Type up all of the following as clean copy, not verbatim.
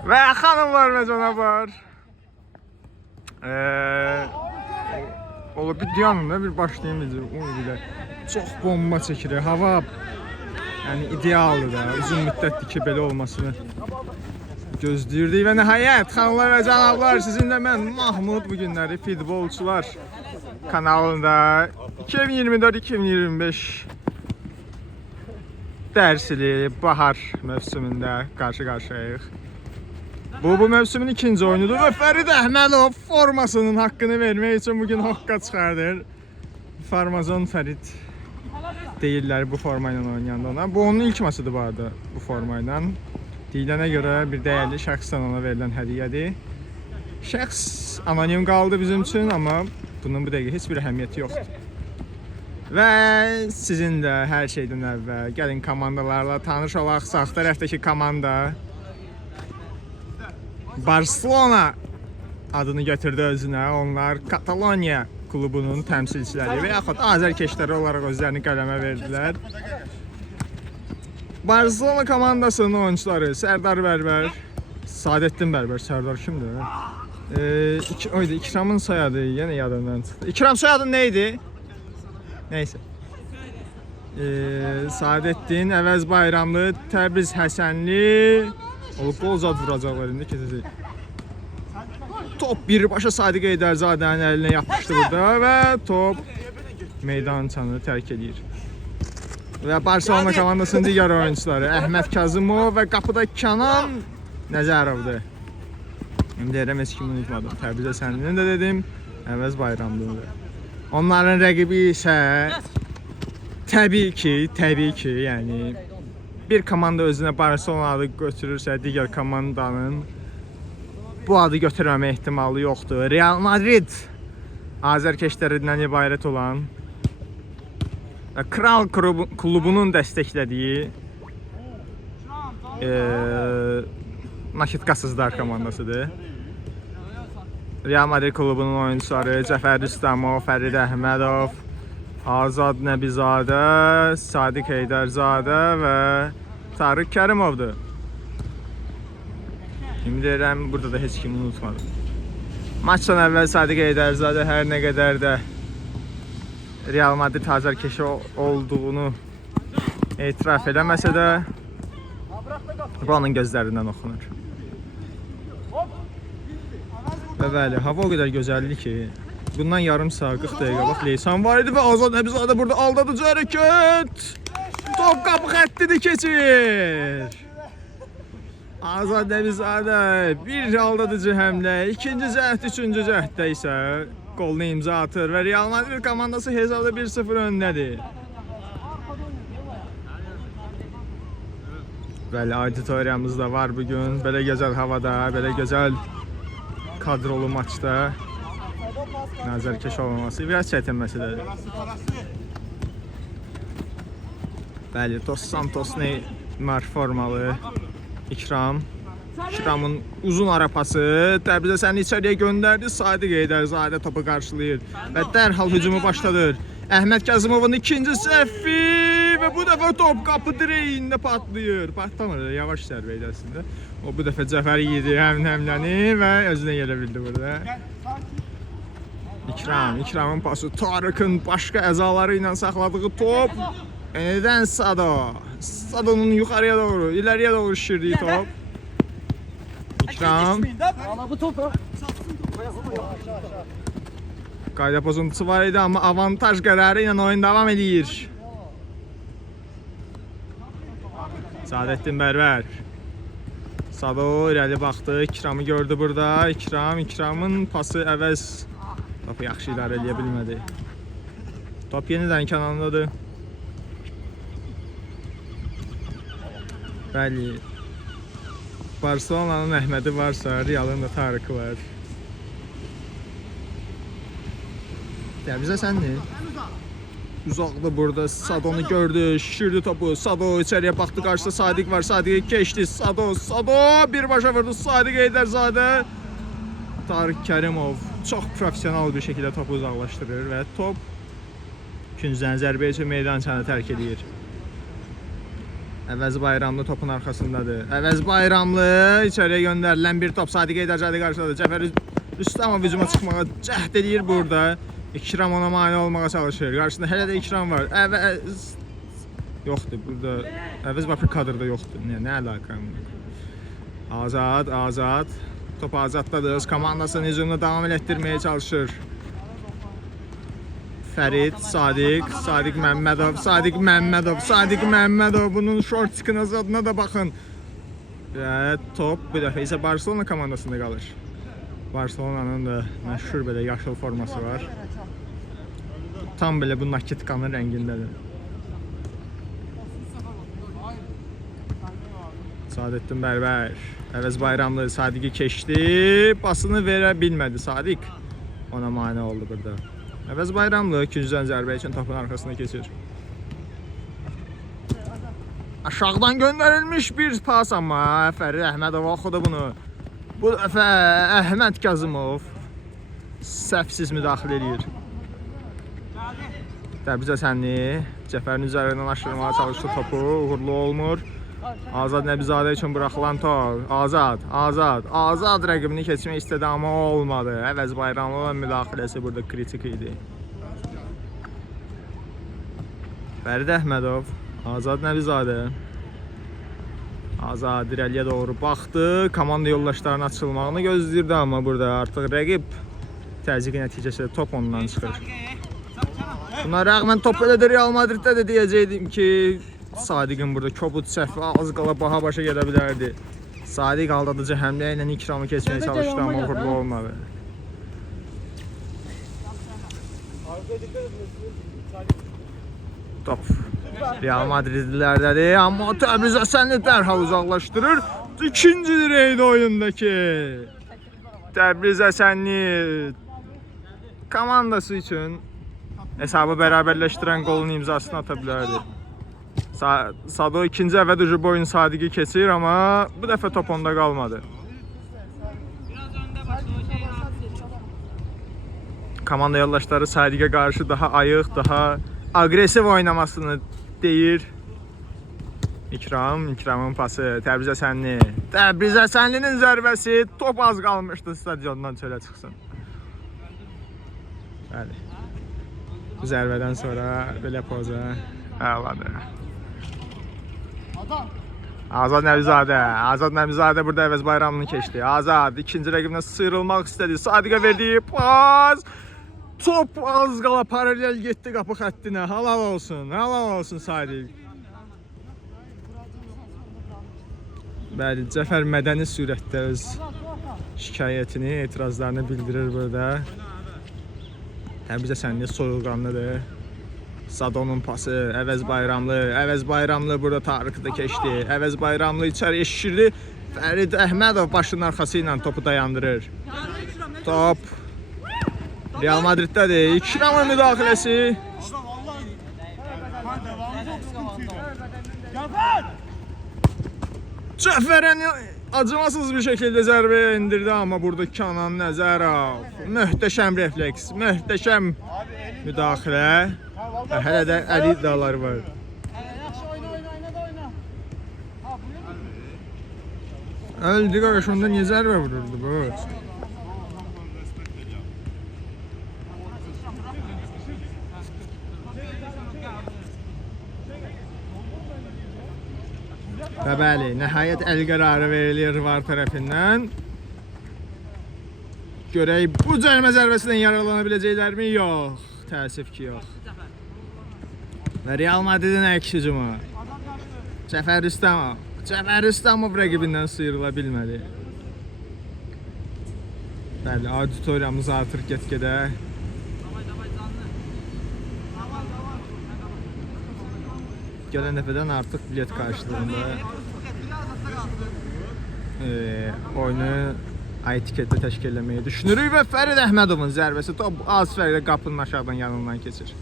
Və xanımlar və cənablar, bir dayanın bir başlayayım. Çox bomba çəkir. Hava yəni idealdır da. Uzun müddətdir ki belə olmasını gözləyirdik və nəhayət xanımlar və cənablar, sizinlə mən Mahmud bu günləri Futbolçular kanalında 2024-2025 dərsli bahar mövsümündə qarşı-qarşıyayıq. Bu mövsümün ikinci oyunudur və Fərid Əhmədov formasının haqqını vermək üçün bugün hoqqa çıxardır. Farmazon Fərid deyirlər bu forma ilə oynayanda ona. Bu onun ilk maçıdır bu arada bu forma ilə. Deyilənə görə bir dəyərli şəxsdən ona verilən hədiyyədir. Şəxs anonim qaldı bizim üçün, amma bunun bu dəqiqə heç bir əhəmiyyəti yoxdur. Və sizin də hər şeydən əvvəl gəlin komandalarla tanış olaq. Sağ tərəfdəki komanda Barcelona adını götürdü özünə. Onlar Kataloniya klubunun təmsilçiləri və yaxud azərkeşləri olaraq özlərini qələmə verdilər. Barcelona komandasının oyuncuları Sərdar Bərbər, Sadettin Bərbər. Sərdar kimdir? İkramın soyadı yenə yadımdan çıxdı. İkram soyadın neydi? Neyse. Sadettin, Əvəz Bayramlı, Təbriz Həsənli. Qol zad vuracaqlar indi keçəcək. Top birbaşa Sadiq Eydərzadənin əlinə yapışdı burada və top meydançanı tərk edir. Və Barcelona komandasının digər oyuncuları Əhməd Kazımov və qapıda Kənan Nəzərovdur. Şimdi deyirəm, heç kimi unutmadım. Təbriz Həsənlini də dedim, Əvəz Bayramlıdır. Onların rəqibi isə təbii ki, yəni bir komanda özünə Barcelona adı götürürsə, digər komandanın bu adı götürməmə ehtimalı yoxdur. Real Madrid azərkeşlərindən ibarət olan Kral klubunun dəstəklədiyi nakitkasızlar komandasıdır. Real Madrid klubunun oyuncuları Cəfər Rüstəmov, Fərid Əhmədov, Azad Nəbizadə, Sadiq Eydərzadə və Tarık Kərimovdur. Şimdi deyirəm, burada da heç kimi unutmadım. Maçdan əvvəl Sadiq Eydərzadə hər nə qədər də Real Madrid azərkeşi olduğunu etiraf eləməsə də bu onun gözlərindən oxunur. Və bəli, hava o qədər gözəldir ki, bundan yarım saat 40 dəqiqə bax Leysan var idi və Azad Nəbizadə burada aldadıcı hərəkət. Top qapı xəttidir, keçir. Azad Nəbizadə bir aldadıcı həmlə, ikinci cəhd, üçüncü cəhddə isə qolunu imza atır və Real Madrid komandası hesabda 1-0 öndədir. Bəli, auditoriyamız da var bugün. Belə gözəl havada, belə gözəl kadrolu maçda nazərkeş olmaması biraz çətin məsələdir. Bəli, Dos Santos Neymar formalı İkram. İkramın uzun arapası Təbriz Həsənli içəriyə göndərdi. Sadiq Eydərzadə topu qarşılayır və dərhal hücumu başladır. Əhməd Kazımovun ikinci səhvi və bu dəfə top qapı dirəyində patlayır. Patlamır, yavaş zərbə idi əslində. O bu dəfə Cəfər yedi həmləni və özünə gələ bildi burada. İkramın pası Tarık'ın başqa əzaları ilə saxladığı top. Yenidən Sado. Sado'nun yuxarıya doğru, ileriyə doğru şişirdiyi top. İkram. Qayda pozuntusu var idi, amma avantaj qərarı ilə oyun davam edir. Sadettin Bərbər. Sado irəli baxdı, İkramı gördü burada. İkramın pası əvəz. Topu yaxşı idarə eləyə bilmədi. Top yenidən Kənandadır. Bəli. Barcelona'nın Əhmədi varsa, Real'ın da Tarık'ı var. Təbriz Həsənli uzaqda burada Sado'nu gördü, şişirdi topu. Sado içəriyə baxdı, qarşıda Sadiq var. Sadiq'i keçdi. Sado birbaşa vurdu. Sadiq Eydərzadə. Tarık Kərimov çox profesional bir şəkildə topu uzaqlaşdırır və top küncdən zərbə üçün meydançanı tərk edir. Əvəz Bayramlı topun arxasındadır. Əvəz Bayramlı içəriyə göndərilən bir top Sadiq Heydərzadə qarşıladı. Cəfər Rüstəmov hücuma çıxmağa cəhd edir burada. İkram ona mane olmağa çalışır. Qarşısında hələ də İkram var. Əvəz yoxdur burada. Əvəz Bakır kadrda yoxdur. Nə əlaqə? Azad. Top Azaddadır. Komandasının hücumunu davam etdirməyə çalışır. Fərid, Sadiq Məmmədov. Bunun short çıxına zadına da baxın. Və top bu dəfə isə Barcelona komandasında qalır. Barcelona'nın da məşhur belə yaşıl forması var. Tam belə bu nakitkanın rəngindədir. Sadettin Bərbər. Əvəz Bayramlı Sadiq'i keçdi. Basını verə bilmədi Sadiq. Ona mane oldu burada. Əvəz Bayramlı ikinciden zərbə üçün topun arxasına keçir. Aşağıdan göndərilmiş bir pas amma Fərid Əhmədov oxudu bunu. Bu dəfə Əhməd Kazımov səhvsiz müdaxilə edir. Təbriz Həsənli Cəfərin üzərindən aşırmağa çalışdı topu. Uğurlu olmur. Azad Nəbizadə üçün buraxılan top. Azad rəqibini keçmək istədi amma olmadı. Əvəz Bayramlı müdaxiləsi burada kritik idi. Fərid Əhmədov, Azad Nəbizadə. Azad irəliyə doğru baxdı. Komanda yoldaşlarının açılmağını gözləyirdi amma burada artıq rəqib təzyiqi nəticəsində top ondan çıxır. Buna rəğmən top elədir Real Madriddə də deyəcəkdim ki, Sadiq'in burada kobud səhvi az qala baha başa gedə bilərdi. Sadiq aldadıcı həmlə ilə İkramı keçməyə çalışdı amma uğurlu olmadı. Top Real Madridlilərdədir amma Təbriz Həsənli dərhal uzaqlaşdırır. İkinci dirəkdə oyundakı Təbriz Həsənli komandası üçün hesabı bərabərləşdirən qolun imzasını ata bilərdi. Sado ikinci əvvəd ucu boyun Sadiq'i keçir amma bu dəfə top onda qalmadı. Komanda yoldaşları Sadiq'e qarşı daha ayıq, daha agresiv oynamasını deyir. İkramın pası Təbriz Həsənli. Təbriz Həsənlinin zərbəsi, top az qalmışdı stadiondan çölə çıxsın. Bəli. Bu zərbədən sonra belə poza əladır. Azad Nəbizadə burada Əvəz Bayramlını keçdi. Azad ikinci rəqibinə sıyrılmaq istədi. Sadiqə verdiyi pas. Top az qala paralel getdi qapı xəttinə. Halal olsun Sadiq. Bəli, Cəfər mədəni sürətdə öz şikayətini, etirazlarını bildirir burada. Təbriz Həsənli soyuqqanlıdır. Sadonun pası, Əvəz Bayramlı burada Tarıq'ı da keçdi. Əvəz Bayramlı içəriyə şişirdi. Fərid Əhmədov başının arxası ilə topu dayandırır. Top Real Madriddədir. İkramın müdaxiləsi. Cəfərəni acımasız bir şəkildə zərbəyə indirdi amma burada Kənan Nəzərov. Möhtəşəm refleks, möhtəşəm müdaxilə. Hələ də əli iddiaları var. Öldü qardaş, onda niyə zərbə vururdu bu? Və bəli, nəhayət əl qərarı verilir VAR tərəfindən. Görək bu cərimə zərbəsindən yararlana biləcəklərmi? Yox, təəssüf ki yox. Və Real Madridin əks hücumu. Cəfər Rüstəmov rəqibindən sıyrıla bilmədi. Bəli, auditoriyamız artır get-gedə. Gələn dəfədən artıq bilet qarşılığında oyunu etiketdə təşkil etməyi düşünürük və Fərid Əhmədovun zərbəsi top az fərqlə qapının aşağıdan yanından keçir.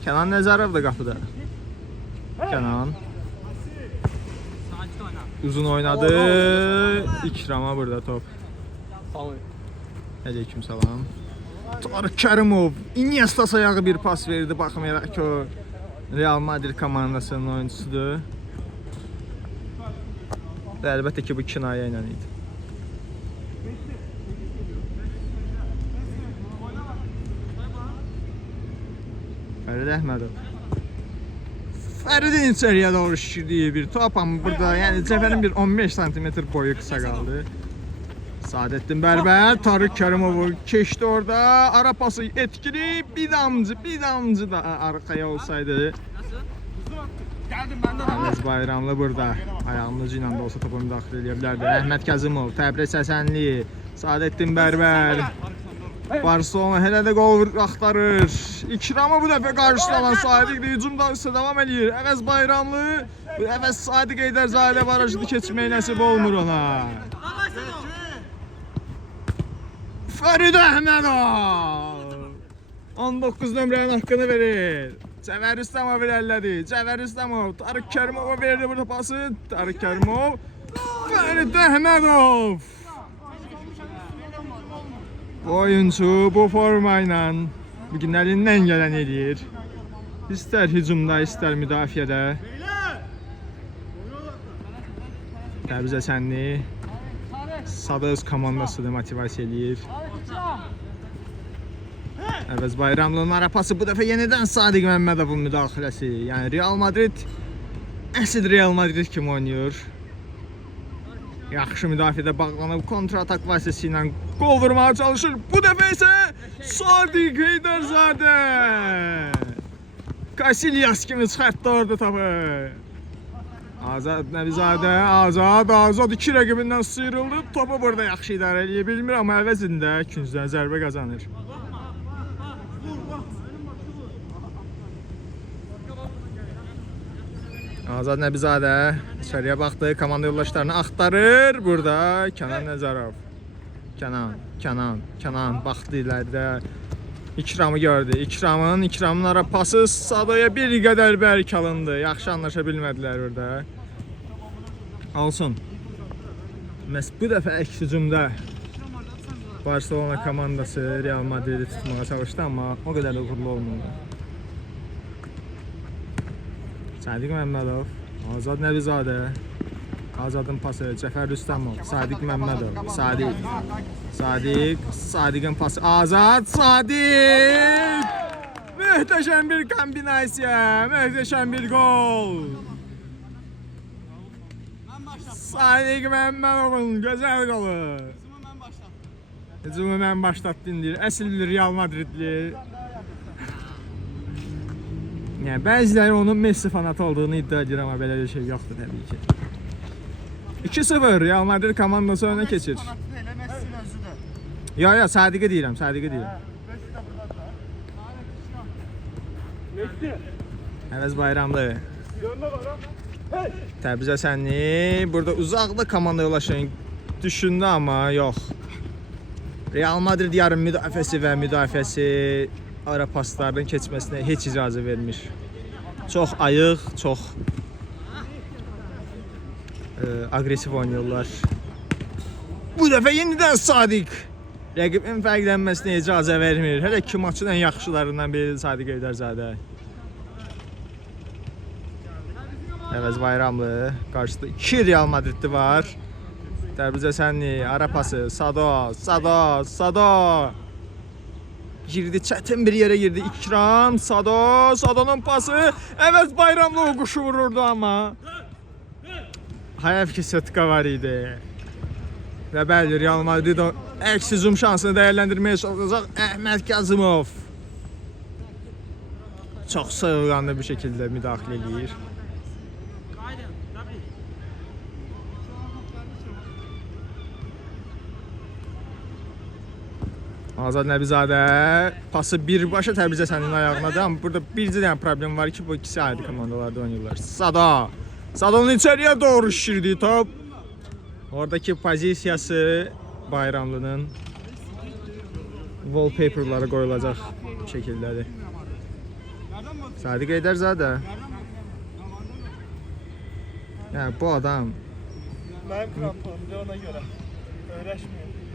Kənan Nəzərov da qapıda. Kənan uzun oynadı. İkrama burada top. Aleyküm salam. Tarık Kərimov Iniesta ayağı bir pas verdi. Baxmayaraq ki o Real Madrid komandasının oyuncusudur. Və əlbəttə ki, bu kinayə ilə idi. Fərid Əhmədov. Fəridin içəriyə doğru şişirdiyi bir top, amma burada yəni Cəfərin bir 15 cm boyu qısa qaldı. Sadettin Bərbər, Tarık Kərimovu keçdi orada. Ara pası etkili, bir damcı da arkaya olsaydı. Ərəz Bayramlı burada. Ayağının ucu ilə də olsa topa müdaxilə edə bilərdi. Əhməd Kazımov, Təbriz Həsənli, Sadettin Bərbər. Barcelona hələ də qol axtarır. İkramı bu dəfə qarşılanan Sadiqdir. Hücumda isə davam edir. Əvəz Bayramlı, Əvəz Sadiq Eydərzadə barajını keçmək nəsib olmur ona. Fərid Əhmədov 19 nömrənin haqqını verir. Cəvər İslamov irəlilədi. Cəvər İslamov Tarık Kərimova verdi burada pası. Tarık Kərimov, Fərid Əhmədov. Bu oyuncu bu formayla bugünlərindən gələn edir. İstər hücumda, istər müdafiədə. Təbriz Həsənli Sadıq komandasını motivasiya edir. Əvəz Bayramlının arapası bu dəfə yenidən Sadiq Məmmədovun müdaxiləsi. Yəni Real Madrid əsl Real Madrid kimi oynayır. Yaxşı müdafiədə bağlanıb kontratak vasitəsilə qol vurmağa çalışır. Bu dəfə isə Sadiq Eydərzadə Casillas kimi çıxartdı orada topu. Azad Nəbizadə, Azad iki rəqibindən sıyrıldı. Topu burada yaxşı idarə edə bilmir, amma əvəzində küncdən zərbə qazanır. Azad Nəbizadə içəriyə baxdı, komanda yoldaşlarını axtarır. Burada Kənan Nəzərov. Kənan baxdı iləridə. İkramı gördü. İkramın ara pası Sadoya bir qədər bərk alındı. Yaxşı anlaşa bilmədilər orada. Alsın. Məhz bu dəfə əks hücumda Barcelona komandası Real Madridi tutmağa çalışdı, amma o qədər də uğurlu olmadı. Sadiq Məmmədov, Azad Nəbizadə. Azadın pası Cəfər Rüstəmov, Sadiq Məmmədov, Sadiqin pası Azad, Sadiq! Möhtəşəm bir kombinasiya, möhtəşəm bir gol. Sadiq Məmmədovun gözəl qolu. Hücumu mən başlatdım deyir, əsl Real Madridli. Yəni bəziləri onun Messi fanatı olduğunu iddia edir, amma belə bir şey yoxdur təbii ki. 2-0 Real Madrid komandası önə keçir. Ya, Sadiqə deyirəm. Əvəz Bayramlı. Təbriz Həsənli burada uzaqda komanda yoldaşını düşündü, amma yox. Real Madrid yarım müdafiəsi ara paslardan keçməsinə heç icazə vermir. Çox ayıq, çox agresiv oynuyorlar. Bu dəfə yenidən Sadiq rəqibin fərqlənməsinə icazə vermir. Hələ ki maçın ən yaxşılarından biri Sadiq Eydərzadə. Əvəz Bayramlı qarşısında 2 Real Madridli var. Təbriz Həsənli ara pası Sado. Girdi, çətin bir yerə girdi. İkram, Sado'nun pası. Əvəz Bayramlı o quşu vururdu, amma hayaf ki Setka var idi. Və bəli, Real Madrid o əks hücum şansını dəyərləndirməyə çalışacaq. Əhməd Kazımov çox soyuqqanlı bir şəkildə müdaxilə edir. Azad Nəbizadə pası birbaşa Təbriz Həsənlinin ayağınadır, amma burada bircə dənə problem var ki, bu ikisi ayrı komandalarda oynayırlar. Sado'nun içəriyə doğru şişirdiyi top. Oradakı pozisiyası Bayramlının wallpaper'lara qoyulacaq şəkildədir. Sadiq Eydərzadə. Yəni bu adam Mənim krampımdır, ona görə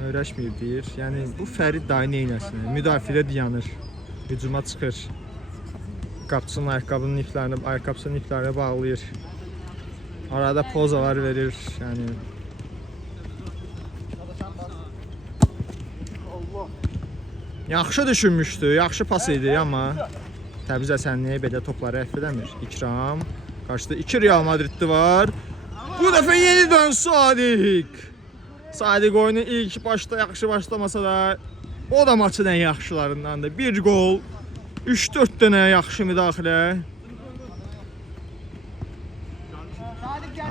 öyrəşmir deyir. Yəni bu Fərid dayı neynəsin? Müdafiədə dayanır, hücuma çıxır. Qapçının ayaqqabısının iplərini bağlayır. Arada pozalar verir. Yani yaxşı düşünmüşdü, yaxşı pas idi, amma Təbriz Həsənliyə belə topları əhv edəmir. İkram. Qarşıda 2 Real Madridli var. Bu dəfə yenidən Sadiq. Sadiq oyunu ilk başda yaxşı başlamasa da o da maçın ən yaxşılarındandır. 1 gol, 3-4 dənə yaxşı müdaxilə.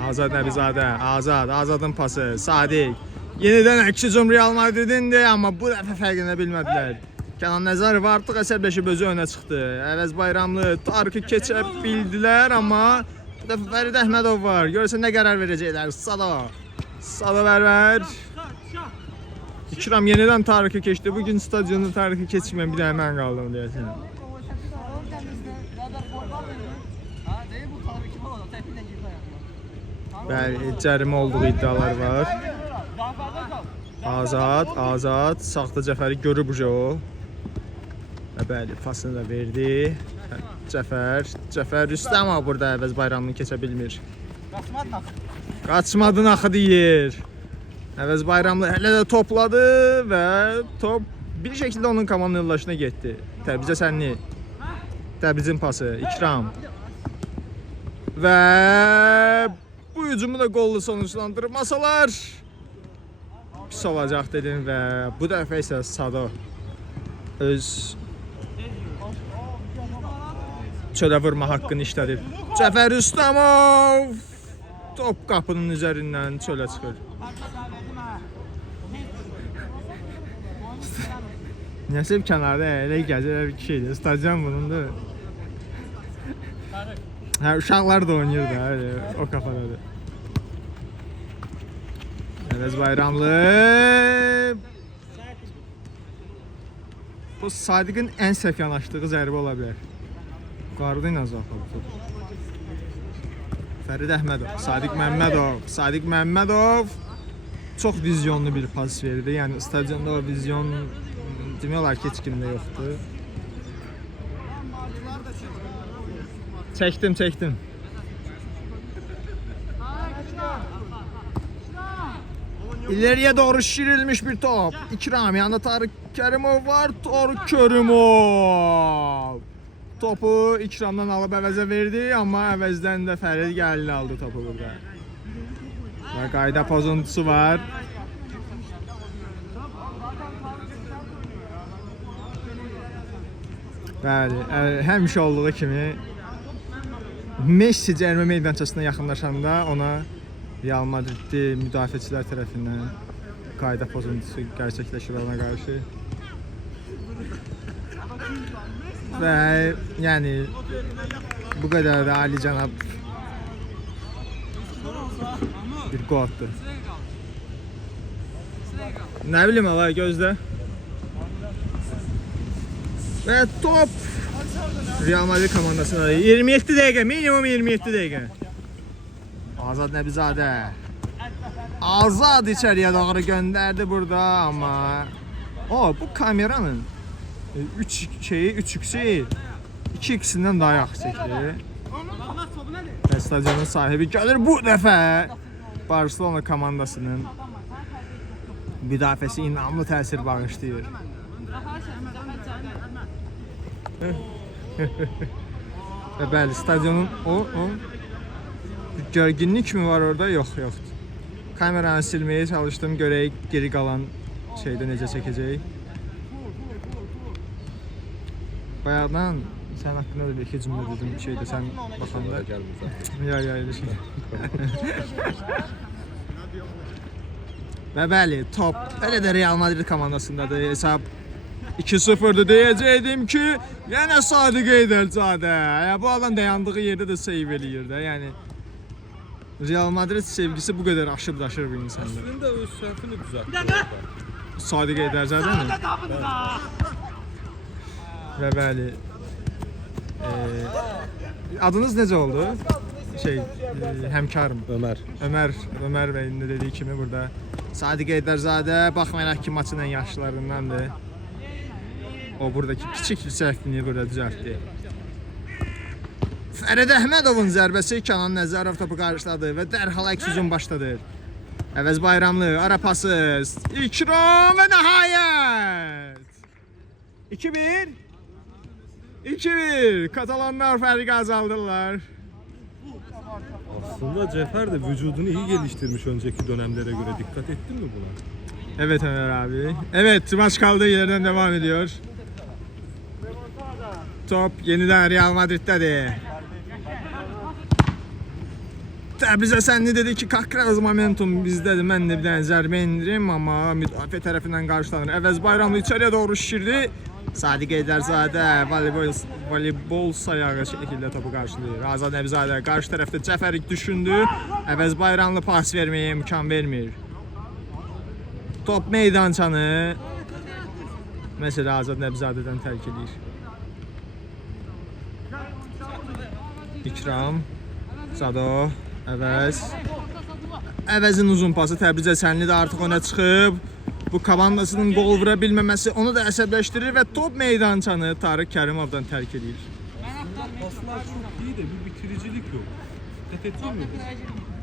Azad Nəbizadə, Azadın pası, Sadiq. Yenidən əks hücum Real Madridindir, amma bu dəfə fərqlənə bilmədilər. Kənan Nəzərov artıq əsəbləşib özü önə çıxdı. Əvəz Bayramlı, Tarıkı keçə bildilər, amma bu dəfə Fərid Əhmədov var. Görürsən nə qərar verəcəklər? Sado Vərvər. İkram yenidən Tarıkı keçdi. Bugün stadionda Tarıkı keçməyən bir dənə mən qaldım deyəsən. Bəli, cərimə olduğu iddialar var. Azad, sağda Cəfəri görüb o. Bəli, pasını da verdi. Cəfər Rüstəmov burada Əvəz Bayramını keçə bilmir. Qaçmadın axı deyir. Əvəz Bayramlı hələ də topladı və top bir şəkildə onun komandanın yoldaşına getdi. Təbriz Həsənli. Təbrizin pası, İkram. Və bu hücumu da qollu sonuçlandırmasalar pis olacaq dedim və bu dəfə isə Sado öz çölə vurma haqqını işlədir. Cəfər Rüstəmov top qapının üzərindən çölə çıxır. Nəsib kənarda elə gəzir bir şeydir. Stadion bunundur. Hə, uşaqlar da oynayır da, öyle, o kafadadır. Əvəz Bayramlı. Bu Sadiqin ən səhv yanaşdığı zərbə ola bilər. Qardı ilə zaxladı. Fərid Əhmədov, Sadiq Məmmədov çox vizyonlu bir pas verdi. Yəni stadionda o vizyon demək olar ki, heç kimdə yoxdur. Çəkdim. İleriye doğru şişirilmiş bir top. İkram, yanında Tarık Kerimov var. Tarık Kerimov. Topu İkramdan alıp Əvəzə verdi, amma Əvəzdən də Fərid Gəlili aldı topu burada. Və qayda pozuntusu var. Bəli, həmişə olduğu kimi Messi cərimə meydançasına yaxınlaşanda ona Real Madridli müdafiəçilər tərəfindən qayda pozuntusu gerçəkləşir ona qarşı. Və yəni bu qədər də Ali cənab bir gol attı. Nə bilim ala gözlə. Və top Real Madrid komandasına 27 dəqiqə, minimum 27 dəqiqə. Azad Nəbizadə. Azad içəriyə doğru göndərdi burada, amma bu kameranın 3x'i 2x'indən daha yaxşı çəkdi. Və stadionun sahibi gəlir bu dəfə Barcelona komandasının müdafiəsi inanılmaz təsir bağışlayır. Və bəli, stadionun gərginlik mi var orada? Yoxdur. Kameranı silməyə çalışdım, görək geri qalan şeydə necə çəkəcək. Bayaqdan sən haqqında da bir-iki cümlə dedim şeydə, sən baxanda. Ya, elə şey. Və bəli, top elə də Real Madrid komandasındadır. Hesab 2-0'dır deyəcəkdim ki, yenə Sadiq Eydərzadə. Bu adam dayandığı yerdə də save eləyir də. Yəni Real Madrid sevgisi bu qədər aşıb daşır bu insanda. Aslında öz səhvini düzəltdi. Sadiq Eydərzadə mi? Və bəli. Adınız necə oldu? Həmkarım. Ömər bəyin də dediyi kimi burada Sadiq Eydərzadə baxmayaraq ki, maçın ən yaxşılarındandır. O buradaki kiçik bir səhvini burada düzəltdi. Fərid Əhmədovun zərbəsi Kənan Nəzərov topu qarşıladı və dərhal əks hücum başladı. Əvəz Bayramlı ara pası. İkram və nəhayət. 2-1. 2-1. Katalanlar fərqi azaldırlar. Aslında Cefer de vücudunu iyi geliştirmiş önceki dönemlere göre. Dikkat ettin mi buna? Evet Ömer abi. Evet, maç kaldığı yerden devam ediyor. Top yeniden Real Madrid'dedir. Təbriz Həsənli dedi ki, Kakraz momentum bizdədir. Mən də bir dənə zərbə indirim, amma müdafiə tərəfindən qarşılanır. Əvəz Bayramlı içəriyə doğru şişirdi. Sadiq Eydərzadə voleybol sayağı şəkildə topu qarşılayır. Azad Nəbzadə qarşı tərəfdə Cəfərik düşündü. Əvəz Bayramlı pas verməyə imkan vermir. Top meydançanı mesela Azad Nəbzadədən tərk edir. İkram, Zado, Əvəz. Əvəzin uzun pası Təbriz Həsənli də artıq ona çıxıb. Bu komandasının gol vura bilməməsi onu da əsəbləşdirir və top meydançanı Tarık Kərimovdan tərk edir. Paslar çok iyi de bir bitiricilik yok. Dikkat ettin mi?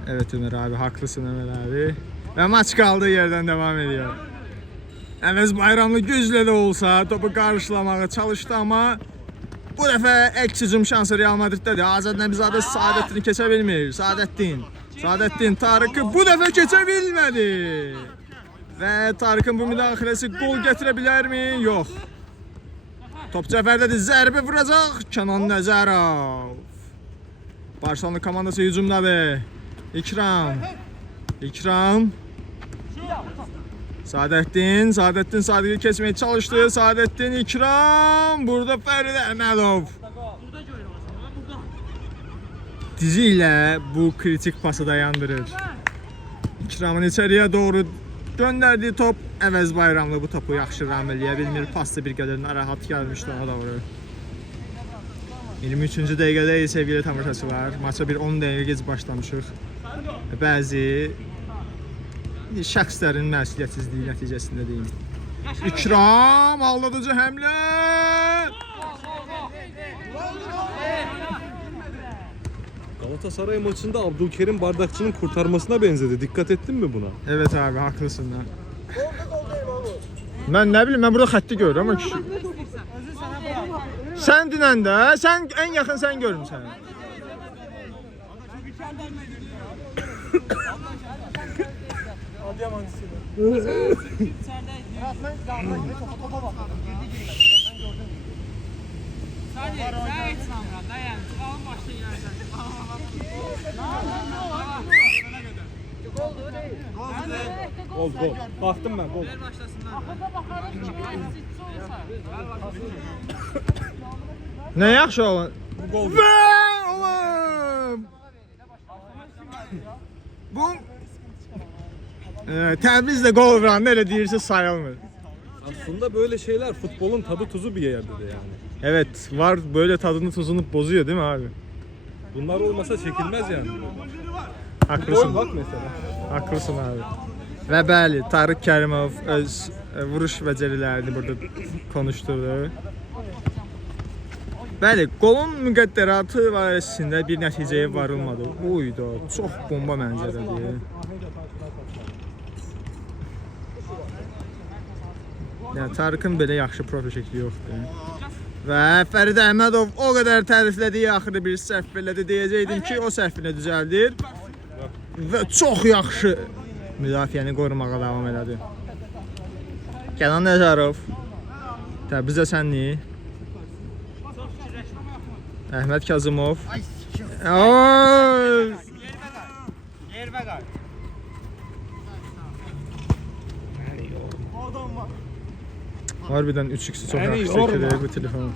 Evet Ömer abi, haklısın Ömer abi. Ve maç kaldığı yerden devam ediyor. Əvəz Bayramlı güclə də olsa topu qarşılamağa çalışdı, amma bu dəfə əks hücum şansı Real Madrid'dədir. Azad Nəbzadə Saadətdini keçə bilmir. Saadətdin Tarık'ı bu dəfə keçə bilmədi. Və Tarık'ın bu müdaxiləsi gol gətirə bilərmi? Yox. Top Cəfərdədir, zərbə vuracaq Kənan Nəzərov. Barcelona komandası hücumdadır. İkram. Saadətdin Sadiq'i keçməyə çalışdı. Saadətdin, İkram. Burada Fərid Əhmədov. Dizi ilə bu kritik pası dayandırır. İkramın içəriyə doğru göndərdiyi top Əvəz Bayramlı bu topu yaxşı rəmələyə bilmir. Pasda bir qədər narahat gəlmişdi ona doğru. 23-cü dəqiqədə sevgili tamaşaçılar, maça bir 10 dəqiqə gec başlamışıq. Bəzi şəxslərin məsuliyyətsizliyi nəticəsində deyim. İkram, aldadıcı həmlə. Galatasaray maçında Abdülkerim Bardakçı'nın kurtarmasına benzedi. Dikkat ettin mi buna? Evet abi, haklısın lan. Mən nə bilim, mən burada xətti görürəm ama kişi. Sən dinəndə, sən en yaxın sən görmüsən. Gol. Baktım ben gol. Ne yaxşı olan? Bu gol. Və oğlum! Bu Təbrizdə gol vuran nerə deyirsə sayılmır. Aslında böyle şeyler futbolun tadı tuzu bir yerde de yani. Evet, var böyle tadını tuzunu bozuyor değil mi abi? Bunlar olmasa çekilmez yani. Haklısın. Bak mesela. Haklısın abi. Və bəli, Tarık Kərimov öz vuruş becerilərini burada konuşturdu. Bəli, golun müqəddəratı barəsində bir nəticəyə varılmadı. Uydu, çox bomba mənzərədir. Yəni Tarık'ın belə yaxşı profil şəkli yoxdur. Və Fərid Əhmədov o qədər təriflədiyi axırı bir səhv elədi, deyəcəkdim ki, o səhvini düzəldir. Və çox yaxşı müdafiəni qorumağa davam elədi. Kənan Nəzərov, Təbriz Həsənli, Əhməd Kazımov. Yermə qar. Harbiden 3x'i çok yaxşı çekilir bu telefon.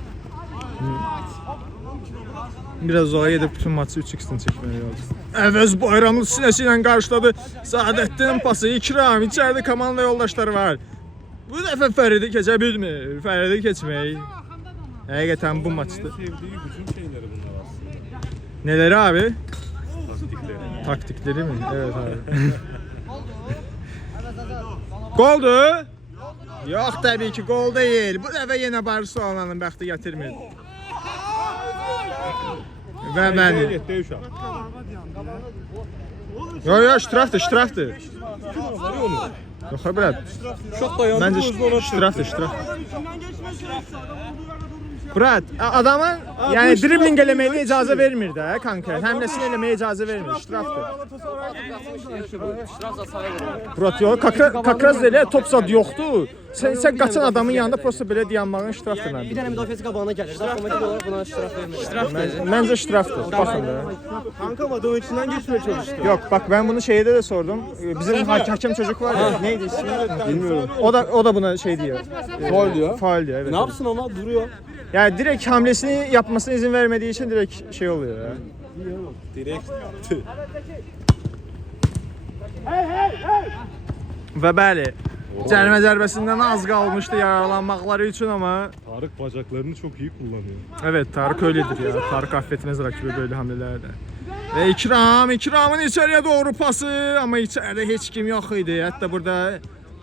Biraz uzağa gedib bütün maçı 3x'dən çəkməli oldu. Əvəz Bayramlı sinəsi ilə qarşıladı. Saadətdin pası, İkram, içəridə komanda yoldaşları var. Bu dəfə Fəridi keçə bilmir. Fəridi keçmək. Həqiqətən bu maçda. Sevdiği hücum şeyleri bunlar aslında. Neləri abi? Taktikleri. Taktikleri mi? Evet abi. Goldu. Yox, təbii ki, gol deyil. Bu dəfə yenə Barcelona'nın bəxti gətirmir. Və bəli. Getdi uşaq. Yo, ştrafdır. Yox, brat. Uşaq dayandı. Məncə ştrafdır. Brat, adamın yəni dribling eləməyinə icazə vermir də kanka. Həmləsini eləməyə icazə vermir. Ştrafdır. Brat, yox, kakraz elə top zad yoxdur. Sən qaçan adamın yanında prosta belə dayanmağın ştrafdır məncə. Bir dənə müdafiəçi qabağına gəlir. Avtomatik olaraq buna ştraf vermir. Məncə ştrafdır. Baxın da. Kanka adamın içinden geçmeye çalıştı. Yok bak ben bunu şeyde de sordum. Bizim hakem çocuk var ya. Neydi ismi? Bilmiyorum. O da buna şey diyor. Faul diyor. Faul diyor evet. Ne yapsın ama duruyor. Yani direkt hamlesini yapmasına izin vermediği için direkt şey oluyor ya. Direkt. Və bəli. Cərimə zərbəsindən az qalmışdı yaralanmaqları için ama Tarık bacaklarını çok iyi kullanıyor. evet Tarık öyledir ya. Tarık affetmez rakibi böyle hamlelerde. Ve İkram'ın içeriye doğru pası ama içeride hiç kim yok idi. Hatta burada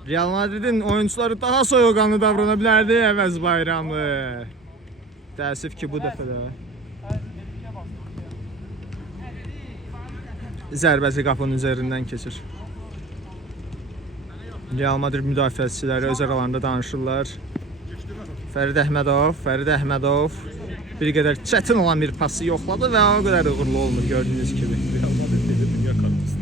Real Madrid'in oyuncuları daha soyuqqanlı davrana bilərdi Əvəz Bayramlı. Təəssüf ki bu dəfə də zərbəsi qapının üzərindən keçir. Real Madrid müdafiəçiləri öz aralarında danışırlar. Fərid Əhmədov bir qədər çətin olan bir pası yoxladı və o qədər uğurlu olmur gördüyünüz kimi. Real Madrid dünya kartısı.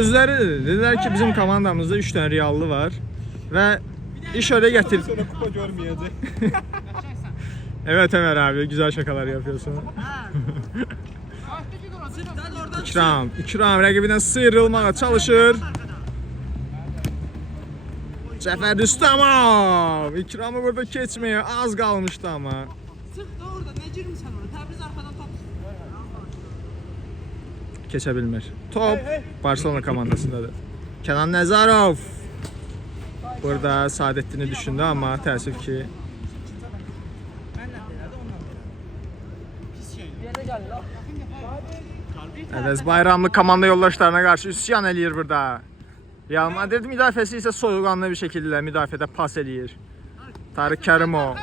Özləri dedilər ki bizim komandamızda 3 dənə Reallı var və iş öyle getir. Sonra kupa görmeyecek. Evet Ömer abi güzel şakalar yapıyorsun. İkram rakibinden sıyrılmaya çalışır. Cəfər Rüstəmov. İkramı burada keçmeye az kalmıştı ama. Sıx da orada, nə girmirsən orada? Təbriz arxadan top. Keçə bilmir. Top Barcelona komandasındadır. Kenan Nəzarov. Burada Saadettin'i düşündü ama təəssüf ki Əvəz Bayramlı komanda yoldaşlarına qarşı üsyan eləyir burada. Real Madrid müdafiəsi isə soyuqqanlı bir şəkildə müdafiədə pas eləyir. Tarık Kərimov.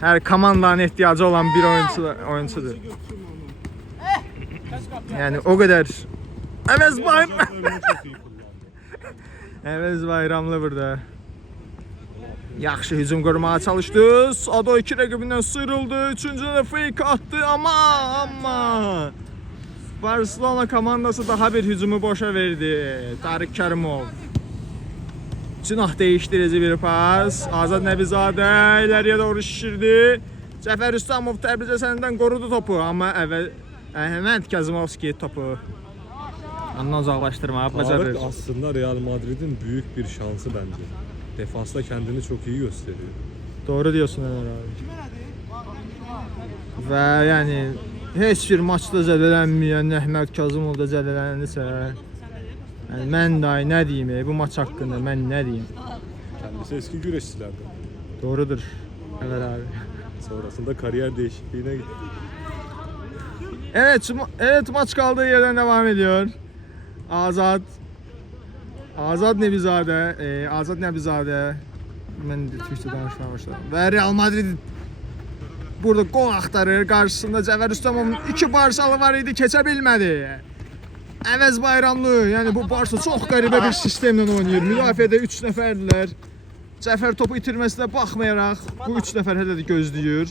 Hər komandanın ehtiyacı olan bir oyuncudur. Yəni o qədər Əvəz Bayramlı burada. Yaxşı hücum qurmağa çalışdı. Sado 2 rəqibindən sıyrıldı. 3-cü də fake atdı amma Barcelona komandası daha bir hücumu boşa verdi. Tarık Kərimov. Cinah değiştirici bir pas. Azad Nəbizadə ileriye doğru şişirdi. Cəfər Rüstəmov Təbriz Həsənindən qorudu topu amma Əhməd Kazımovski topu ondan uzaqlaşdırmağı bacarır. Tarık aslında Real Madrid'in büyük bir şansı bence. Defansta kendini çok iyi gösteriyor. Doğru diyorsun Ömer abi. Və yəni heç bir maçda zədələnməyən Əhməd Kazımov da zədələnirsə, yəni mən də nə deyim bu maç haqqında mən nə deyim? Kendisi eski güreşçilerden. Doğrudur Ömer abi. Sonrasında kariyer değişikliğine gitti. Evet maç kaldığı yerden devam ediyor. Azad Nəbizadə mən də Twitter'da danışmağa başladım. Və Real Madrid burada gol axtarır. Qarşısında Cəfər Rüstəmovun 2 Barsalı var idi, keçə bilmədi. Əvəz Bayramlı, yəni bu Barsa çox qəribə bir sistemlə oynayır. Müdafiədə 3 nəfərdirlər. Cəfər topu itirməsinə baxmayaraq bu 3 nəfər hələ də gözləyir.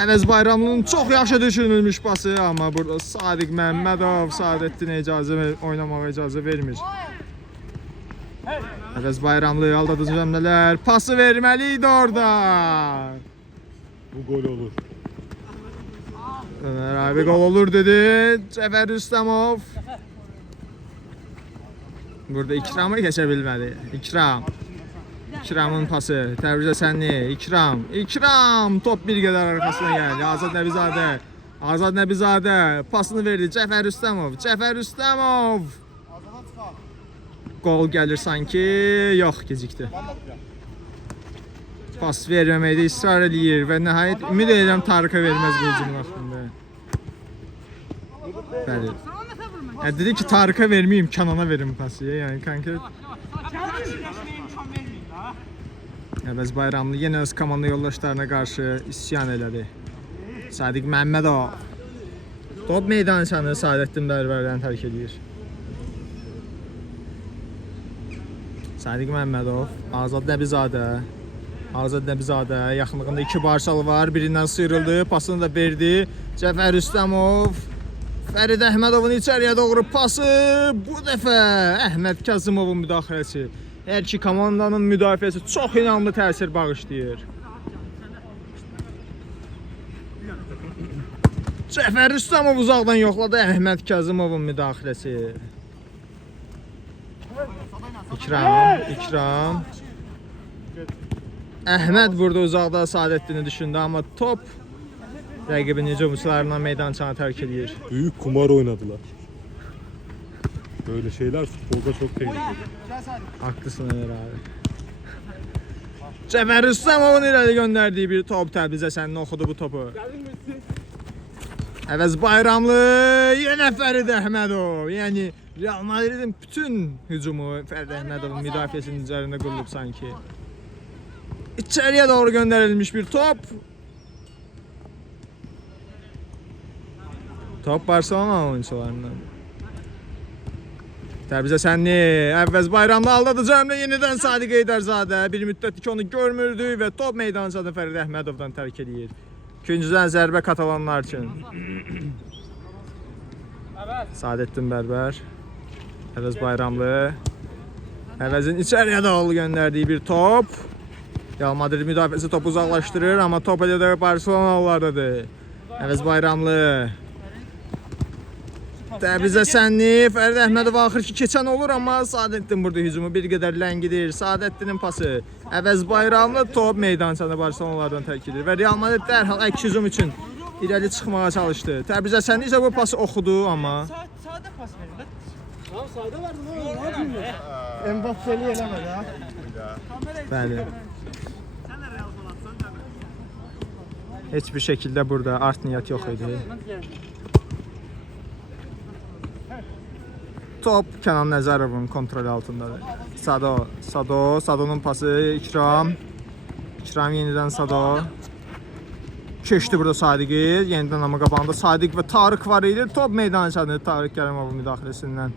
Əvəz Bayramlının çox yaxşı düşünülmüş pası amma burada Sadiq Məmmədov Saadettinə oynamağa icazə vermir. Əvəz Bayramlı aldadıcı həmlələr pası verməli idi orada. Bu gol olur. Ömer abi gol olur dedi. Cəfər Rüstəmov. Burada İkramı keçə bilmədi. İkramın pası. Təbriz Həsənli. İkram. Top bir qədər arxasına gəldi. Azad Nəbizadə pasını verdi. Cəfər Rüstəmov. Gol gəlir sanki. Yox, gecikdi. Pas verməməkdə israr eləyir və nəhayət ümid edirəm Tarıka verməz bu hücumun haqqında. Bəli. Yəni dedi ki Tarıka verməyim, Kənana verim pası. Yəni kanka. Əvəz Bayramlı yenə öz komanda yoldaşlarına qarşı isyan elədi. Sadiq Məmmədov. Top meydançanı Saadəttin Bərbərdən tərk edir. Sadiq Məmmədov, Azad Nəbizadə. Azad Nəbizadə yaxınlığında 2 barçalı var. Birindən sıyrıldı, pasını da verdi. Cəfər Rüstəmov. Fərid Əhmədovun içəriyə doğru pası. Bu dəfə Əhməd Kazımovun müdaxiləsi. Hər iki komandanın müdafiəsi çox inanlı təsir bağışlayır. Cəfər Rüstəmov uzaqdan yoxladı Əhməd Kazımovun müdaxiləsi. İkram. Əhməd burada uzaqda Saadəddini düşündü, amma top rəqibin hücumçularından meydançanı tərk edir. Büyük kumar oynadılar. Böyle şeyler futbolda çok tehlikeli. Haklısın Ömer abi. Cəfər Rüstəmovun irəli göndərdiyi bir top Təbrizə sənin oxudu bu topu. Əvəz Bayramlı, yenə Fərid Əhmədov. Yəni Real Madridin bütün hücumu Fərid Əhmədovun müdafiəsinin üzərində qurulub sanki. İçəriyə doğru göndərilmiş bir top. Top Barcelona oyuncularından. Təbrizə sənli, Əvəz Bayramlı aldadı cəmlə yenidən Sadiq Eydərzadə. Bir müddətdir ki onu görmürdü və top meydançada Fərid Əhmədovdan tərk edir. İkinciden zərbə Katalanlar üçün. Saadəttin Bərbər. Əvəz Bayramlı. Əvəzin içəriyə doğru göndərdiyi bir top. Real Madrid müdafiəsi topu uzaqlaşdırır, amma top elə də Barcelonalılardadır. Əvəz Bayramlı. Təbrizə sənli, Fərid Əhmədov axır ki keçən olur, amma Saadəttin burada hücumu bir qədər ləngidir. Saadəttinin pası. Əvəz Bayramlı top meydançada Barcelonalardan tərk edir və Real Madrid dərhal əks hücum üçün irəli çıxmağa çalışdı. Təbrizə sənli isə bu pası oxudu, amma Sadə pas verin. Tamam sağda verdim oğlum. Mbappe'li elemedi ha. bəli. Heç bir şəkildə burada art niyyət yox idi. Top Kənan Nəzərovun kontrol altındadır. Sado'nun pası İkram. İkram yenidən Sado. Keçdi burada Sadiq'i. Yenidən amma qabağında Sadiq və Tarık var idi. Top meydançanı Tarık Kərimovun müdaxiləsindən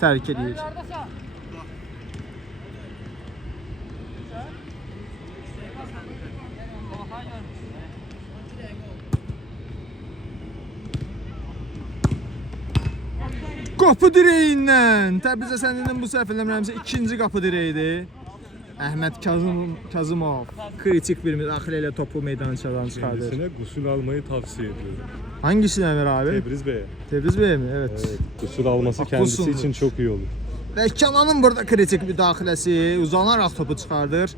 tərk edir. Qapı direğindən. Təbrizə sənin bu səhv eləmirəmsə ikinci qapı direğidir. Əhməd Kazımov kritik bir müdaxilə ilə topu meydançadan çıxardır. Kendisine gusül almayı tavsiye ediyorum. Hangisine Ömer abi? Tebriz Bey'e. Tebriz Bey mi? Evet. Evet, gusül alması kendisi Haklısındır. için çok iyi olur. Və Kənanın burada kritik müdaxiləsi uzanaraq topu çıxardır.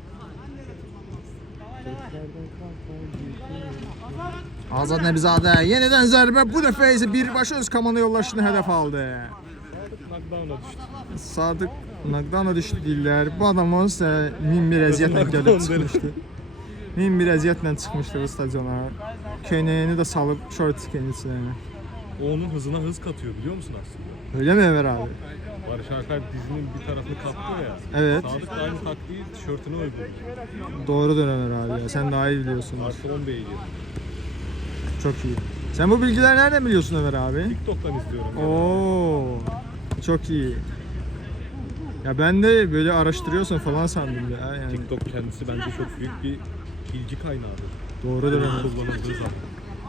Azad Nəbizadə yenidən zərbə, bu dəfə isə birbaşa öz komanda yoldaşını hədəf aldı. Knockdown'a düştü. Sadık knockdown'a düşdü deyirlər. Bu adam olsa min bir əziyyətlə gəlib çıxmışdı. Min bir əziyyətlə çıxmışdı bu stadiona. Köynəyini də salıb şort içinə. O onun hızına hız katıyor biliyor musun aslında? Öyle mi Ömer abi? Barış Alper dizinin bir tarafını kaptı ya. Evet. Sadık da aynı taktiği tişörtüne uyguluyor. Doğrudur Ömer abi ya. Sen daha iyi biliyorsun. Barcelona Bey'i Çok iyi. Sen bu bilgileri nereden biliyorsun Ömer abi? TikTok'tan izliyorum. Oo, çok iyi. Ya ben de böyle araştırıyorsun falan sandım ya. Yani TikTok kendisi bence çok büyük bir bilgi kaynağıdır. doğrudur Ömer. Kullanıldığı zaman.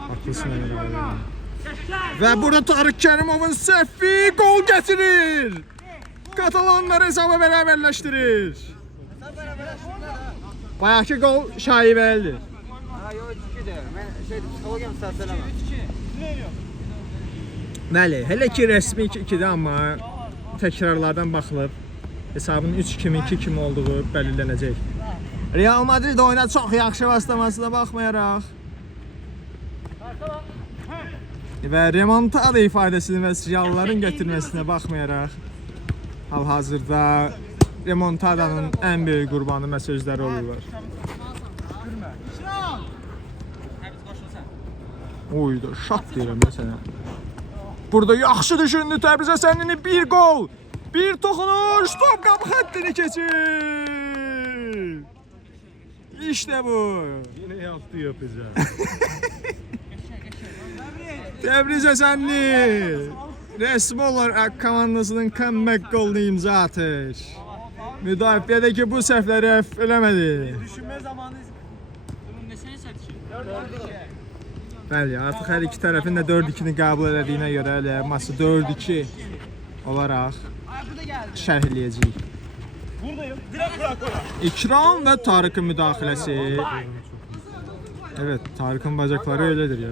Haklısın Ömer abi. ya. Ve burada Tarık Kərimovun səhvi gol getirir. Katalanlar hesabı beraberleştirir. Bayaqki gol şaibəlidir. Bəli, hələ ki rəsmi 2-2-dir, amma təkrarlardan baxılıb hesabın 3-2 2 kimi olduğu bəlirlənəcək. Real Madrid oyuna çox yaxşı başlamasına baxmayaraq və remontada ifadəsini və realların gətirməsinə baxmayaraq hal-hazırda remontadanın ən böyük qurbanı məhz özləri olurlar. Oyda şat deyirəm mən sənə. Burada yaxşı düşündü Təbrizə sənini, bir gol, bir toxunuş, top qapı xəttini keçir. İşte bu. Yine yaptı yapacağız. Təbriz Həsənli. Resmi olaraq komandasının comeback golunu imza atır. Müdafiədəki bu səhvləri əff eləmədi. Düşünme zamanı. Bəli, artıq hər iki tərəfin də 4-2-ni qəbul elədiyinə görə elə maçı 4-2 olaraq şərh eləyəcəyik. Buradayım. Direkt bırak ona. İkram və Tarık'ın müdaxiləsi. Evet, Tarık'ın bacakları öyledir ya.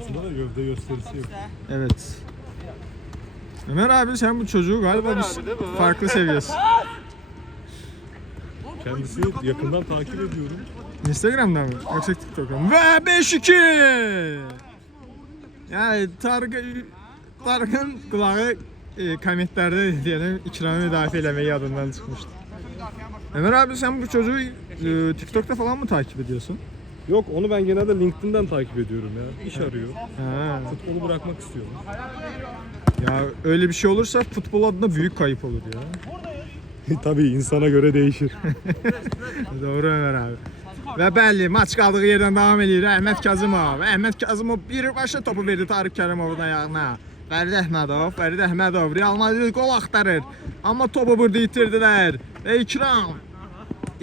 Aslında da gövde gösterisi yok. Evet. Ömer abi sen bu çocuğu galiba bir farklı seviyorsun. Kendisini yakından takip ediyorum. Instagram'da mı? Yoksa TikTok'ta mı? Ve 5-2! Yani Tarık'ın kulağı kommentlerde diyelim ikramı müdafi eləməyi yadından çıkmıştı. Ömer abi sen bu çocuğu TikTok'ta falan mı takip ediyorsun? Yok, onu ben genelde LinkedIn'den takip ediyorum ya. İş arıyor. Ha. Futbolu bırakmak istiyorum. Ya öyle bir şey olursa futbol adına büyük kayıp olur ya. Tabii insana göre değişir. Doğru Ömer abi. Və bəli, maç qaldığı yerdən davam edir Əhməd Kazımov. Əhməd Kazımov birbaşa topu verdi Tarık Kərimovun ayağına. Fərid Əhmədov Real Madrid gol axtarır. Amma topu burada itirdilər. Və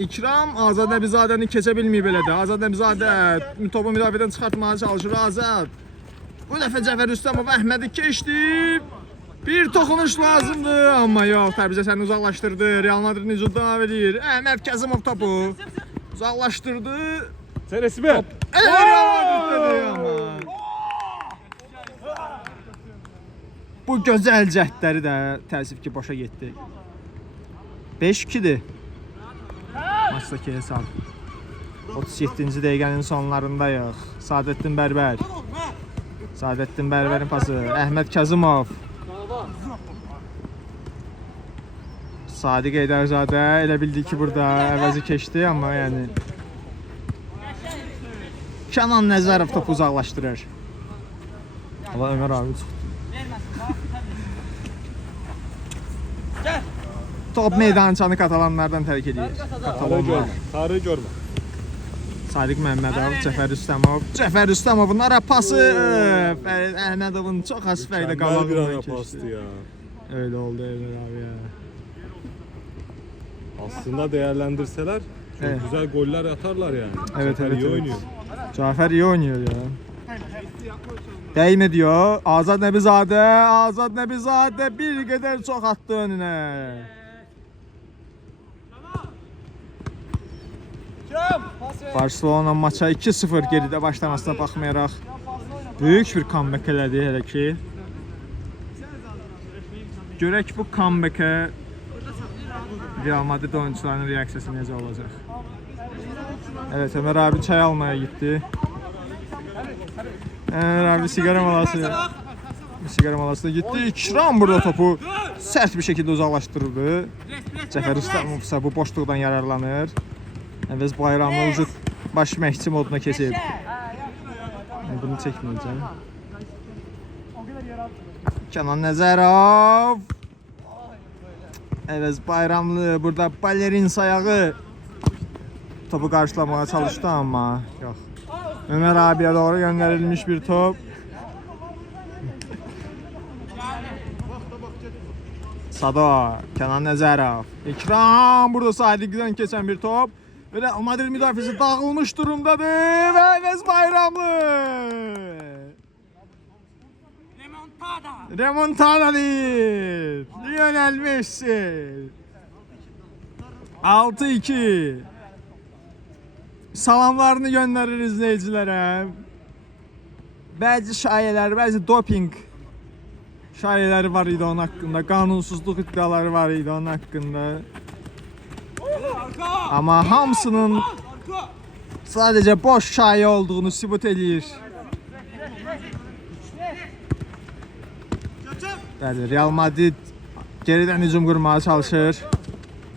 İkram Azad Nəbizadəni keçə bilməyib elə də. Azad Nəbizadə topu müdafiədən çıxartmağa çalışır Azad. Bu dəfə Cəfər Rüstəmov Əhmədi keçdi. Bir toxunuş lazımdır, amma yox, Təbriz Həsənli uzaqlaşdırdı. Real Madrid hücum davam edir. Əhməd Kazımov topu uzaqlaşdırdı. Sen resmi. Real Madrid'dədir amma. Bu gözəl cəhdləri də təəssüf ki boşa getdi. 5-2-dir. Maçdakı hesab. 37-ci dəqiqənin sonlarındayıq. Sadəddin Bərbərin pası. Əhməd Kazımov. Sadiq Eydərzadə elə bildi ki burada əvəzi keçdi, amma yəni Kənan Nəzərov topu uzaqlaşdırır. Allah Ömər abi çıxdı. Top meydançanı Katalanlardan tərk edir. Tarığı görme. Sadiq Məmmədov, Cəfər Rüstəmovun ara pası. Fərid Əhmədovun çox az fərqlə Mükemmel bir qabağından ara keçdi. pastı ya. Öyle oldu Ömər abi ya. Aslında değerlendirseler çok Evet. güzel goller atarlar yani. Evet, Zafer evet, iyi evet. oynuyor. Cafer iyi oynuyor ya. Değme diyor. Azad Nəbizadə bir qədər çox attı önünə. Barcelona maça 2-0 geridə başlamasına baxmayaraq böyük bir comeback elədi hələ ki. Görək bu comeback-ə Real Madrid oyuncularının reaksiyası necə olacaq? Evet, Ömer abi çay almaya gitti. Ömer abi sigara molasına gitti. İkram burada topu sert bir şekilde uzaklaştırdı. Cəfər Rüstəmov ise bu boşluqdan yararlanır. Əvəz Bayramlı ucu baş məşqçi moduna keçib. Bunu çəkməyəcəm. Kənan Nəzərov. Əvəz Bayramlı burada balerin sayağı topu karşılamaya çalıştı ama yok. Ömer abiye doğru gönderilmiş bir top. Sado, Kenan Nəzərov. İkram burada Sadiq'den geçen bir top. Ve Real Madrid müdafisi dağılmış durumdadır. Ve Əvəz Bayramlı. Remontadadır. Lionel Messi. 6-2. Salamlarını gönderir izleyicilere. Bazı şayiələr, bazı doping şayiələri var idi onun hakkında. Qanunsuzluq iddiaları var idi onun hakkında. Ama hamısının sadece boş şayiə olduğunu sübut edir. Bəli, Real Madrid geriden hücum qurmağa çalışır.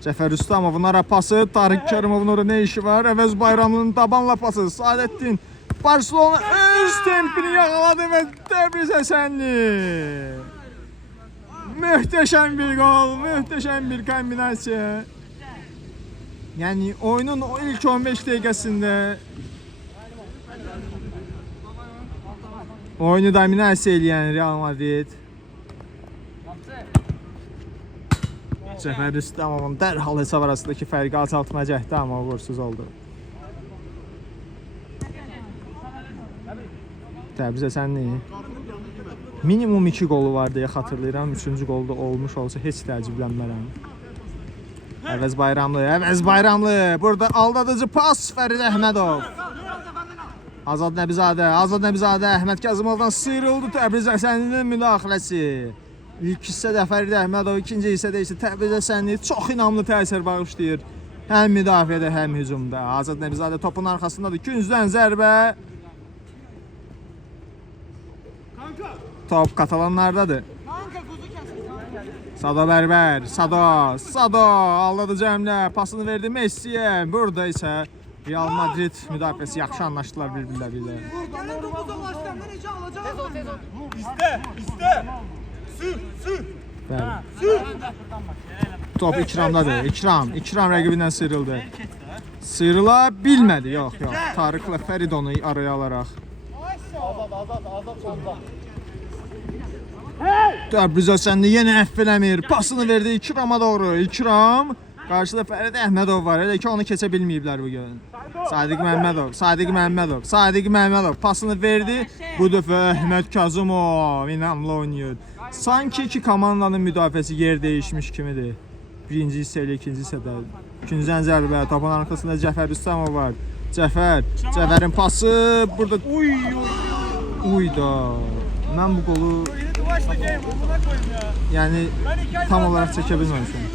Cəfər Rüstəmovun ara pası, Tarık Kərimovun orada ne işi var? Əvəz Bayramlının tabanla pası, Saadettin Barcelona öz tempini yakaladı ve Təbriz Həsənli. Mühteşem bir gol, mühteşem bir kombinasyon. Yani oyunun o ilk 15 dəqiqəsində oyunu dominasiya edən Real Madrid Cəfər Rüstəmovun dərhal hesab arasındakı fərqi azaltmağa cəhdi, amma uğursuz oldu. Təbriz Həsənli minimum 2 qolu var deyə xatırlayıram. 3-cü qolda olmuş olsa heç təəccüblənmərəm. Əvəz Bayramlı. Burada aldadıcı pas Fərid Əhmədov. Azad Nəbizadə Əhməd Kazımovdan sıyrıldı. Təbriz Həsənlinin müdaxiləsi. İlk hissədə Fərid Əhmədov, ikinci hissədə isə Təbriz Həsənli çox inamlı təsir bağışlayır. Həm müdafiədə, həm hücumda. Azad Nəbizadə topun arxasındadır. Küncdən zərbə. Top Katalanlardadır. Sado Bərbər, Sado aldadıcı həmlə pasını verdi Messi'yə. Burada isə Real Madrid müdafiəsi yaxşı anlaşdılar bir-birləri ilə. Gələn topu başlandı necə alacaq? Top İkramdadır. İkram rəqibindən sıyrıldı. Sıyrıla bilmədi. Yox. Tarıqla Fərid onu araya alaraq. Təbriz Həsənli yenə əfv eləmir. Pasını verdi İkrama doğru. İkram. Qarşıda Fərid Əhmədov var. Elə ki onu keçə bilməyiblər bu gün. Sadiq Məmmədov pasını verdi. Bu dəfə Əhməd Kazımov inamlı oynayır. Sanki iki komandanın müdafiəsi yer dəyişmiş kimidir. Birinci hissə ilə ikinci hissədə. Küncdən zərbə. Topun arxasında Cəfər Rüstəmov var. Cəfərin pası burada. Uyda. Mən bu qolu yəni tam olaraq çəkə bilməmişəm.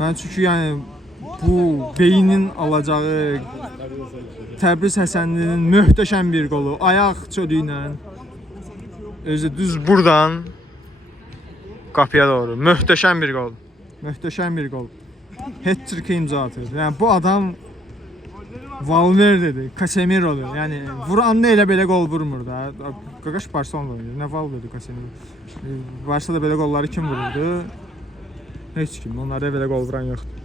Mən çünki yəni bu beynin alacağı Təbriz Həsənlinin möhtəşəm bir qolu ayaq çölü ilə özü düz buradan qapıya doğru möhtəşəm bir qol. Hat-trick imza atır. Yəni bu adam Valverde'dir, Casemiro'dur. Yəni vuranda elə belə qol vurmur da. Qaqaş Barcelona oynayır. Nə Valverde, Casemiro. Barcelona'da belə qolları kim vururdu? Heç kim. Onlarda belə qol vuran yoxdur.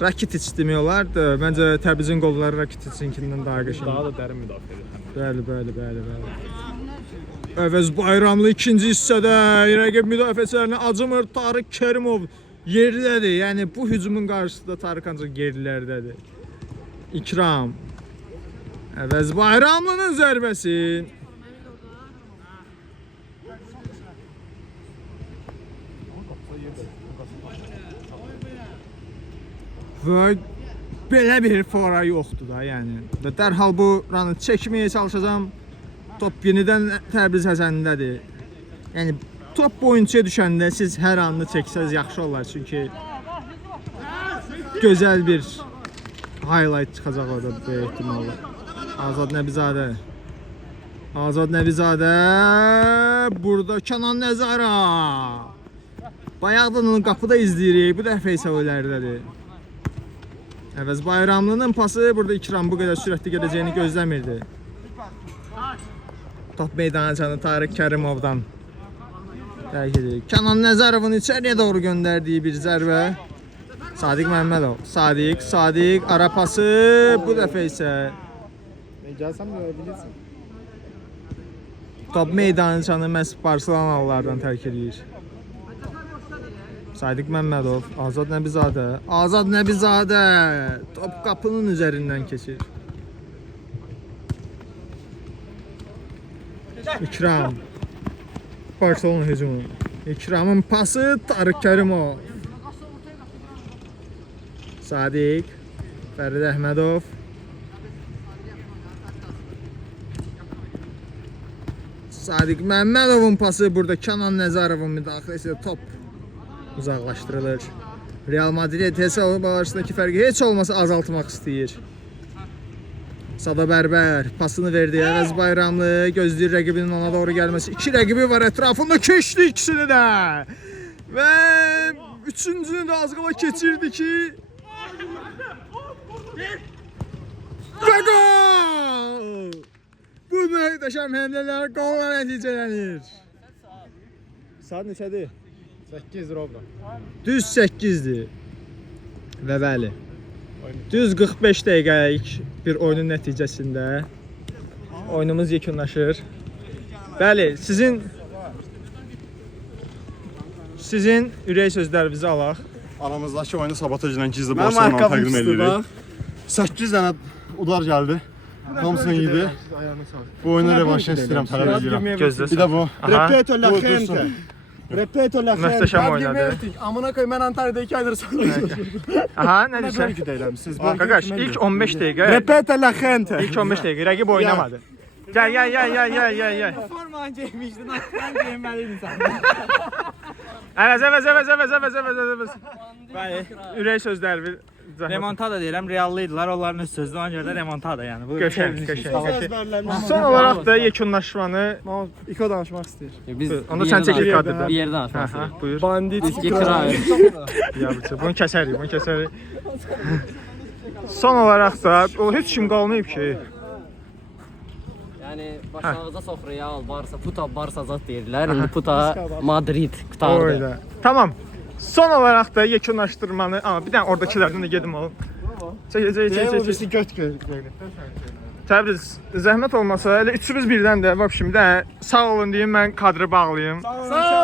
Rakitic demək olar da, məncə Təbrizin qolları Rakitic'inkindən daha qəşəngdir. Daha da dərin müdafiədir. Bəli. Əvəz Bayramlı ikinci hissədə rəqib müdafiəçilərinə acımır. Tarık Kərimov yerlidir. Yəni bu hücumun qarşısında Tarık ancaq yerlilərdədir. İkram. Əvəz Bayramlının zərbəsi. Və belə bir fora yoxdur da, yəni. Dərhal bu ranı çəkməyə çalışacağam. Top yenidən Təbriz Həsənindədir. Yəni top oyuncuya düşəndə siz hər anını çəksəz yaxşı olar, çünki gözəl bir highlight çıxacaq orada böyük ehtimalla. Azad Nəbizadə burada Kənan Nəzara. Bayaqdan onu qapıda izləyirik. Bu dəfə isə ölərdədir. Əvəz Bayramlının pası burada İkram bu qədər sürətli gedəcəyini gözləmirdi. Top meydana çanı Tarık Kərimovdan. Kənan Nəzərovun içəriyə doğru göndərdiyi bir zərbə. Sadiq Məmmədov. Sadiq ara pası. Bu dəfə isə Gəlsəm də bilirsən. top meydançanı məhz Barselonalılardan tərk edir. Sadiq Məmmədov, Azad Nəbizadə. Top qapının üzərindən keçir. İkram. Barcelona hücumu. İkramın pası Tarık Kərimov. Sadiq, Fərid Əhmədov. Sadiq Məmmədovun pası burada Kənan Nəzərovun müdaxiləsi top uzaqlaşdırılır. Real Madrid hesab arasındakı fərqi heç olmasa azaltmaq istəyir. Sado Bərbər pasını verdi. Əvəz Bayramlı gözləyir rəqibinin ona doğru gəlməsi. İki rəqibi var ətrafında, keçdi ikisini də. Və üçüncünü də az qala keçirdi ki və gol! Bu möhtəşəm həmlələr qolla nəticələnir. Saat neçədir? 8 robla. Düz 8'dir. Və bəli. Düz 45 dəqiqəlik bir oyunun nəticəsində oyunumuz yekunlaşır. Bəli, sizin ürək sözlərinizi alaq. Aramızdakı oyunu sabotajla gizli Mənim borçlarla ayaqqabım təqdim üstü edirik. bax. 8 dənə udar gəldi. Hamısını yedi. Bu oyunu revanşını istəyirəm, tələb edirəm. Bir Gözləsin. də bu. Aha, Repeto la Bu gente. dursun. Repeto la gente. möhtəşəm oynadı. Amına koy mən Antalya'da 2 aydır sanıyorum. Aha, nə Böyle deyirsən? ki deyirəm siz. Qaqaş, ilk 15 dəqiqə, Repeto la gente. ilk 15 dəqiqə rəqib oynamadı. Gəl. Forman giymişdin, atlan giyinməliydin sən. Əvəz. Bəli. Ürək sözləri bir Remontada deyirəm, reallıydılar. Onların öz sözü ona görə də remontada yəni. Bu Qəşəng. Ezberləmiş. Son olaraq da yekunlaşmanı İko danışmaq istəyir. Biz Onda sən çəkil kadrda. Bir yerdən açmaq Aha, istəyirik. buyur. Bandit. İki kral. Ya bunu kəsərik. Son olaraq da o heç kim qalmayıb ki. Yəni başlanğıcda çox Real, Barsa, Puta, Barsa zat deyirlər. İndi Puta, Madrid qutardı. Oyda. Tamam. Son olaraq da yekunlaşdırmanı, amma bir dənə oradakilərdən də gedim oğlum. Çək. Birisi göt göt. Təbriz, zəhmət olmasa elə üçümüz birdən də, bak şimdi də sağ olun deyim, mən kadrı bağlayayım. Sağ